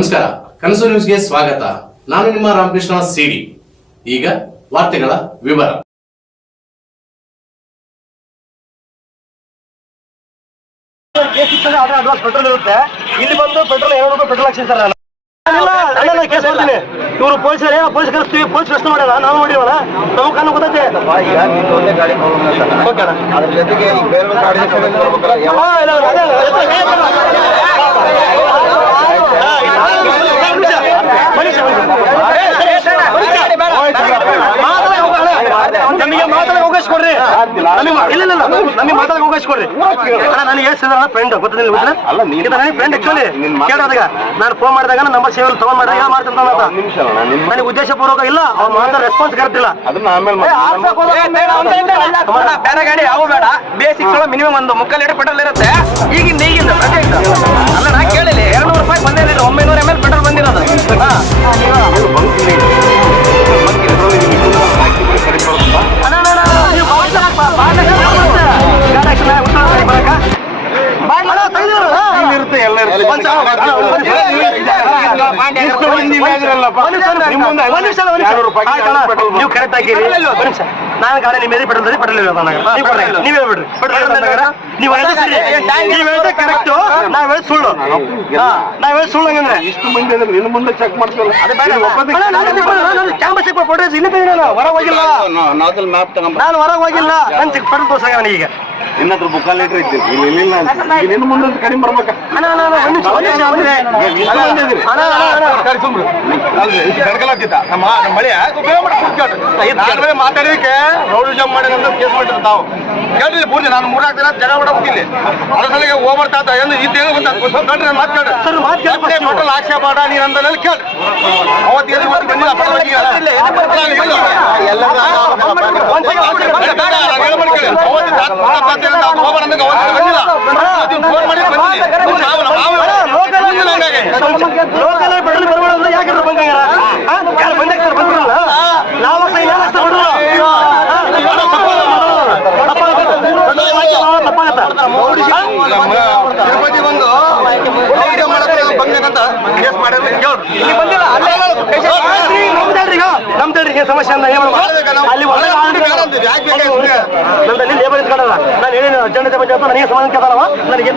ನಮಸ್ಕಾರ, ಕನಸು ನ್ಯೂಸ್ಗೆ ಸ್ವಾಗತ. ನಾನು ನಿಮ್ಮ ರಾಮಕೃಷ್ಣ ಸಿಡಿ. ಈಗ ವಾರ್ತೆಗಳ ವಿವರ. ಪೆಟ್ರೋಲ್ ಇರುತ್ತೆ, ಇಲ್ಲಿ ಬಂದು ಪೆಟ್ರೋಲ್ 2 ರೂಪಾಯಿ ಪೆಟ್ರೋಲ್ ಹಾಕ್ಸಿರ್ತಾರೆ. ಕೇಸ್ ಮಾಡ್ತೀನಿ. ಇವರು ಪೊಲೀಸರೇ, ಪೊಲೀಸ್ ಕಳಿಸ್ತೀವಿ, ಪೊಲೀಸ್ ಪ್ರಶ್ನೆ ಮಾಡಲ್ಲ, ನಾವು ಮಾಡಿವಲ್ಲ, ನಮಗೆ ಕಾನೂನು ಗೊತ್ತೈತೆ. ಒಂದೇ ಗಾಡಿ ಅದ್ರ ಜೊತೆಗೆ ಬೇರೆ ಗಾಡಿ ನಮಗೆ ಮಾತಾಡಕ್ಕೆ ಅವಕಾಶ ಕೊಡ್ರಿ. ಇಲ್ಲ ನಮಗೆ ಮಾತಾಡಕ್ಕೆ ಅವಕಾಶ ಕೊಡ್ರಿ. ನನಗೆ ಫ್ರೆಂಡ್ ಗೊತ್ತಿಲ್ಲ, ನನಗೆ ಫ್ರೆಂಡ್ ಆಕ್ಚುಲಿ ಕೇಳೋದಾಗ ನಾನು ಫೋನ್ ಮಾಡಿದಾಗ ನಂಬರ್ ಸೇವಲ್ ತಗೊಂಡ್ ಮಾಡಿದಾಗ ಏನು ಮಾಡ್ತಿರ್ತಾನ, ನನಗೆ ಉದ್ದೇಶ ಪೂರ್ವಕ ಇಲ್ಲ, ಅವ್ನು ಮಾತಾಡ ರೆಸ್ಪಾನ್ಸ್ ಕರೆಕ್ಟಿಲ್ಲ. ಬೇರೆ ಗಾಡಿ ಯಾವ ಬೇಡ, ಬೇಸಿಕ್ಸ್ ಒಳಗೆ ಮಿನಿಮಮ್ 1.5 ಲೀಟರ್ ಪೆಟ್ರೋಲ್ ಇರುತ್ತೆ. ಈಗಿಂದ ಅಲ್ಲ, ನಾ ಕೇಳಿಲ್ಲ, 200 ರೂಪಾಯಿ ಬಂದೇ ಇಲ್ಲ, 900 ml ಪೆಟ್ರೋಲ್ ಬಂದಿರೋದು. ನೀವು ಕರೆಕ್ಟ್ ಆಗಿರಿ. ನಾನು ಗಾಡಿ ನಿಮ್ಮ ಪೆಟ್ರೋಲ್ ಪೆಟ್ರೋಲ್ ನೀವ್ ಹೇಳ್ಬಿಡ್ರಿ. ನೀವು ಹೇಳಿದ್ರೆ ಕರೆಕ್ಟ್, ನಾವ್ ಹೇಳಿ ಸುಳ್ಳು. ನಾವ್ ಹೇಳಿ ಸುಳ್ಳು ಹಂಗಂದ್ರೆ ಇಷ್ಟು ಮಂದಿ ನಿನ್ನ ಮುಂದೆ ಚೆಕ್ ಮಾಡ್ತೀವಲ್ಲ, ಕ್ಯಾಮ್ರಾ ಚೆಕ್ ಮಾಡಿ ಇಲ್ಲಿ ಹೊರಗೆ ಹೋಗಿಲ್ಲ, ನಾನು ಹೊರಗೆ ಹೋಗಿಲ್ಲ, ನನ್ ಚೆಕ್ ಪೆಟ್ರೋಲ್ ತೋರ್ಸಾಗ ಈಗ ಇನ್ನತ್ರ 1.5 ಲೀಟರ್ ಇತ್ತು, ಇಲ್ಲಿ ನಿನ್ನ ಮುಂದೆ ಕಡಿಮೆ ಬರ್ಬೇಕ. ಮಾತಾಡೋದಕ್ಕೆ ರೌಡಿ ಜಂಪ್ ಮಾಡಿ ಕೇಸ್ ಮಾಡಿದ್ರು ತಾವು ಕೇಳಿದ್ರಿ ಪೂರ್ತಿ. ನಾನು 3-4 ದಿನ ಜಗಳ ಮಾಡಬಿಟ್ಟಿಲ್ಲ, ಅದ್ರ ಸಲಿಗೆ ಹೋಗ್ಬರ್ತಾತ ಎಂದು ಟೋಟಲ್ ಆಕ್ಷೇಪ ಮಾಡ ನೀನ್ ಅಂತ ಕೇಳಿ ಅವತ್ತು ತಿರುಪತಿ ಬಂದು ಬಂದೇನಂತ ಕೇಸ್ ಮಾಡಿದ್ರೆ ನಮ್ದೇಳ್ರಿ ಸಮಸ್ಯೆ ಅಂತ ಅಲ್ಲಿ ನಮ್ದಲ್ಲಿ ಲೇಬರ್ ಇಸ್ಕೊಳಲ್ಲ. ನಾನು ಹೇಳಿ ಅರ್ಜೆಂಟ್ ಬಂದ ನನಗೆ ಸಮಾಧಾನ ಕೇಳಲ್ಲ, ನನಗೆ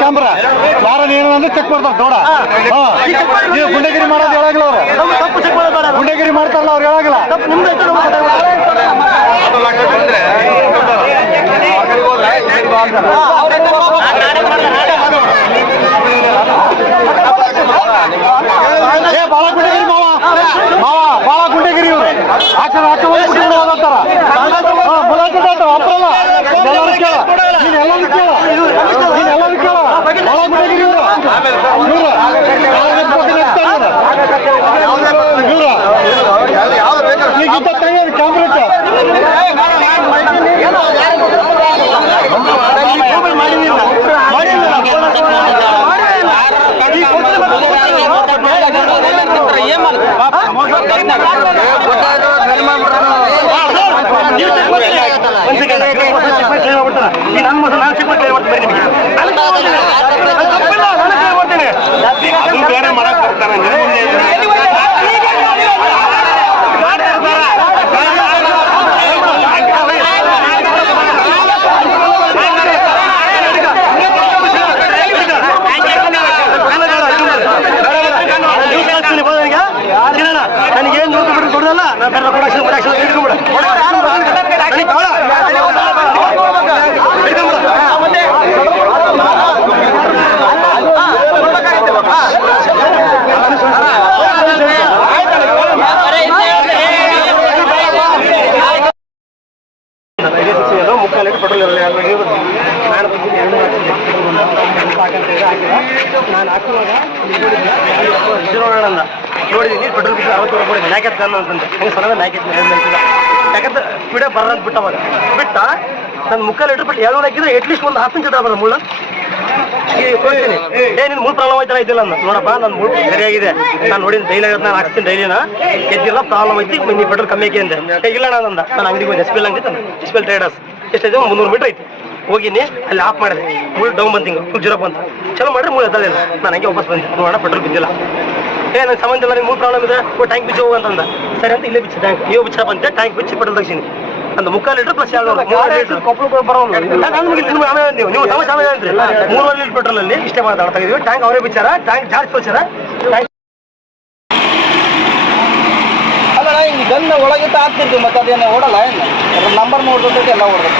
ಕ್ಯಾಮ್ರಾ ಯಾರೇನು ಅಂದ್ರೆ ಚೆಕ್ ಮಾಡ್ತಾರೆ ನೋಡ. ನೀವು ಗುಂಡಗಿರಿ ಮಾಡೋದು ಹೇಳಾಗಿಲ್ಲ, ಅವರು ಗುಂಡಗಿರಿ ಮಾಡ್ತಾರಲ್ಲ ಅವ್ರು ಹೇಳಾಗಿಲ್ಲ. ಬಾಳ ಗುಂಡಗಿರಿ ಮಾವ ಬಾಳ ಗುಂಡಗಿರಿ ಇವ್ರು ಆಚೆ ಹೋಗ್ತಾರ ಅಪ್ರಲ್ಲ ಎಲ್ಲರೂ ಕೇಳ, ನೀನ್ ಎಲ್ಲರೂ ಕೇಳ, ನೀನ್ ಎಲ್ಲರೂ ಕೇಳ. ಬಾಳ ಗುಂಡಗಿರಿ ಇವ್ರು ಈಗಿಂತ ತೆಗೆಯೋದು ಕ್ಯಾಮ್ರಾ ನನಗೇನು ನೋಡ್ಬಿಟ್ಟು ಕೊಡೋದಲ್ಲ ನಾನು ಮುಕ್ಕಾಲು ಪೆಟ್ರೋಲ್ ನಾನು ಹಾಕುವಾಗ ನೋಡಿದೀನಿ ಪೆಟ್ರೋಲ್ ಬಿಟ್ಟು ಅವತ್ತು ಮ್ಯಾಕೆಟ್ ಕಣ್ಣು ಅಂತಂದೆ ಹೆಂಗೆ ಸಲ ಮ್ಯಾಕೆಟ್ ಯಾಕಂದ್ರೆ ಬಿಡ ಬರ ಅಂತ ಬಿಟ್ಟವಾಗ ಬಿಟ್ಟ ನನ್ನ ಮುಕ್ಕಾಲು ಲೀಟರ್ ಬಿಟ್ಟು 200 ಹಾಕಿದ್ರೆ ಅಟ್ಲೀಸ್ಟ್ ಒಂದು 10 ನಿಮಿಷ ಬರ ಮುಳ್ಳು ನಿನ್ ಮೂರು ಪ್ರಾಬ್ಲಮ್ ಆಯ್ತಾರ ಇದ್ದಿಲ್ಲ ನೋಡಪ್ಪ ನನ್ನ ಮೂರು ಸರಿಯಾಗಿದೆ ನಾನು ನೋಡಿದ ಡೈಲಿ ನಾನು ಹಾಕ್ತೀನಿ ಡೈಲಿನ ಎದ್ದಿಲ್ಲ ಪ್ರಾಬ್ಲಮ್ ಐತಿ ನೀ ಪೆಟ್ರೋಲ್ ಕಮ್ಮಿ ಆಗಿ ಅಂದೆ ಇಲ್ಲ ನಾನು ಅಂಗಡಿಗೆ ಹೋಗಿ ಎಸ್ಪೆಲ್ ಅಂಗಿತ್ತು ಎಸ್ಪೆಲ್ ಟ್ರೇಡರ್ಸ್ ಎಷ್ಟೈತೆ 300 ಮೀಟರ್ ಐತಿ ಹೋಗಿನಿ ಅಲ್ಲಿ ಆಫ್ ಮಾಡಿದೆ ಮುಳ್ಳು ಡೌನ್ ಬಂತಿಂಗ ಜೀರೋ ಬಂತ ಚಲೋ ಮಾಡ್ರೆ ಮುಳ್ಳು ಎದ್ದಲಿಲ್ಲ ನಾನು ಹಂಗೆ ವಾಪಸ್ ಬಂದೆ ನೋಡೋಣ ಪೆಟ್ರೋಲ್ ಬಿದ್ದಿಲ್ಲ ನನ್ನ ಸಂಬಂಧ ಇಲ್ಲ ನಿಮ್ಗೆ ಮೂರು ಪ್ರಾಬ್ಲಮ್ ಇದೆ ಟ್ಯಾಂಕ್ ಬಿಚ್ಚಿ ಹೋಗು ಅಂತಂದ ಸರಿ ಅಂತ ಇಲ್ಲೇ ಬಿಚ್ಚ ಟ್ಯಾಂಕ್ ನೀವು ಬಿಚ್ಚ ಬಂತೆ ಟ್ಯಾಂಕ್ ಬಿಚ್ಚಿ ಪೆಟ್ರೋಲ್ ತೆಗ್ಸೀನಿ ಒಂದು ಮುಕ್ಕಾಲು ಲೀಟರ್ ಪ್ಲಸ್ 200 ಕೊಪ್ಪಳ ಬರೋದು ನೀವು ಸಮಸ್ಯೆ ಅಂದ್ರೆ 3 ಲೀಟರ್ ಪೆಟ್ರೋಲ್ ಅಲ್ಲಿ ಇಷ್ಟೇ ಮಾತಾಡ್ತಾ ಇದೀವಿ ಟ್ಯಾಂಕ್ ಅವರೇ ಬಿಚ್ಚಾರ ಟ್ಯಾಂಕ್ ಜಾಸ್ತಿ ತೋಚಾರ ಅಲ್ಲ ಹಿಂಗೆ ಗನ್ನ ಒಳಗಿಟ್ಟು ಹಾಕ್ತಿರ್ತೀವಿ ಮತ್ತೆ ಅದೇನು ಓಡಲ್ಲ ಏನು ನಂಬರ್ ನೋಡ್ದೈತಿ ಎಲ್ಲ ಓಡ್ಬೇಕು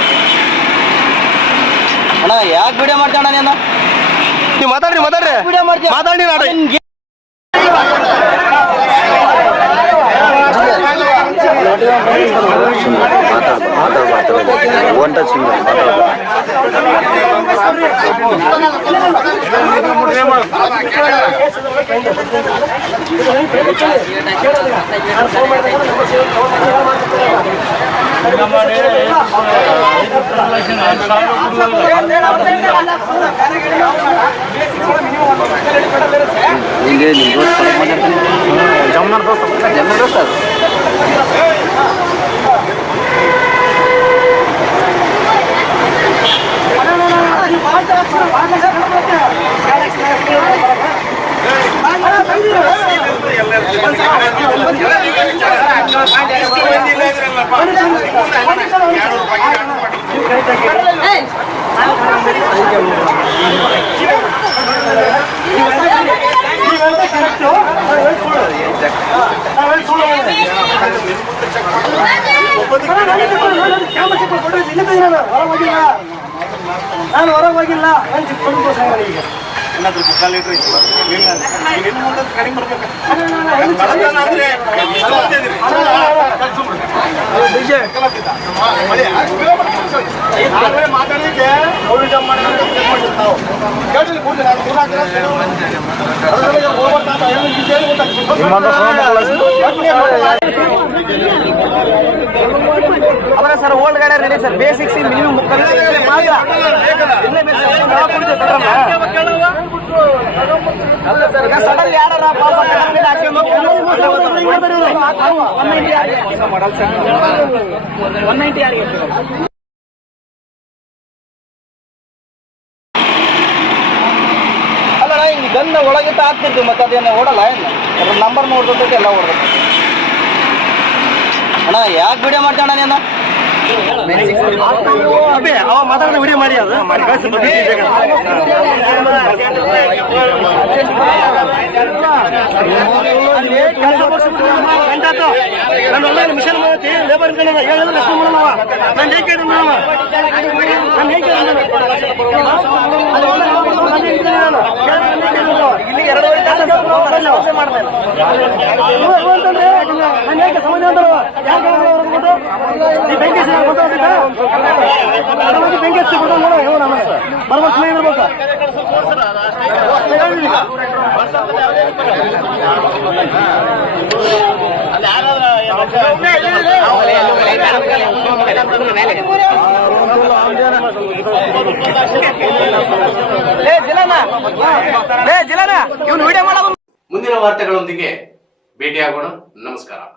ಅಣ್ಣ ಯಾಕೆ ವಿಡಿಯೋ ಮಾಡ್ತಾಣ ನೀನು ನೀವು ಮಾತಾಡ್ರಿ ವಿಡಿಯೋ ಮಾಡ್ತೀವಿ ಮಾತಾಡಿ ಜಮ್ನರ್ ದೋಸ್ತ ನಾನು ಹೊರಗೆ ಹೋಗಿಲ್ಲ ನಾನು ಚಿಕ್ಕ ಈಗ ಏನಾದ್ರು ಮುಕ್ಕಾಲು ಲೀಟರ್ ಮಾತಾಡಿದ್ದೆ ಅವರು ಜಮ್ ಅವರ ಸರ್ ಓಲ್ಡ್ ಗಾಡಿ ready sir basics minimum sudden ಯಾರ ಅಲ್ಲ ಹಿಂಗೆ ಗನ್ನ ಒಳಗಿಟ್ಟು ಹಾಕ್ತಿರ್ತೀವಿ ಮತ್ತೆ ಅದೇನು ಓಡಲ್ಲ ಏನು ನಂಬರ್ ನೋಡ್ದೈತಿ ಎಲ್ಲ ಓಡ್ಬೇಕು ಅಣ್ಣ ಯಾಕೆ ವಿಡಿಯೋ ಮಾಡ್ತಾಣ ನೀನು ಅವ ಮಾತಾಡಿದ ವಿಡಿಯೋ ಮಾಡಿ ಅದು ಮಿಷನ್ ಲೇಬರ್ ಇಲ್ಲಿ 2.5 ತಾಸು ಮಾಡ್ತೇನೆ ಮುಂದಿನ ವಾರ್ತೆಗಳೊಂದಿಗೆ ಭೇಟಿಯಾಗೋಣ. ನಮಸ್ಕಾರ.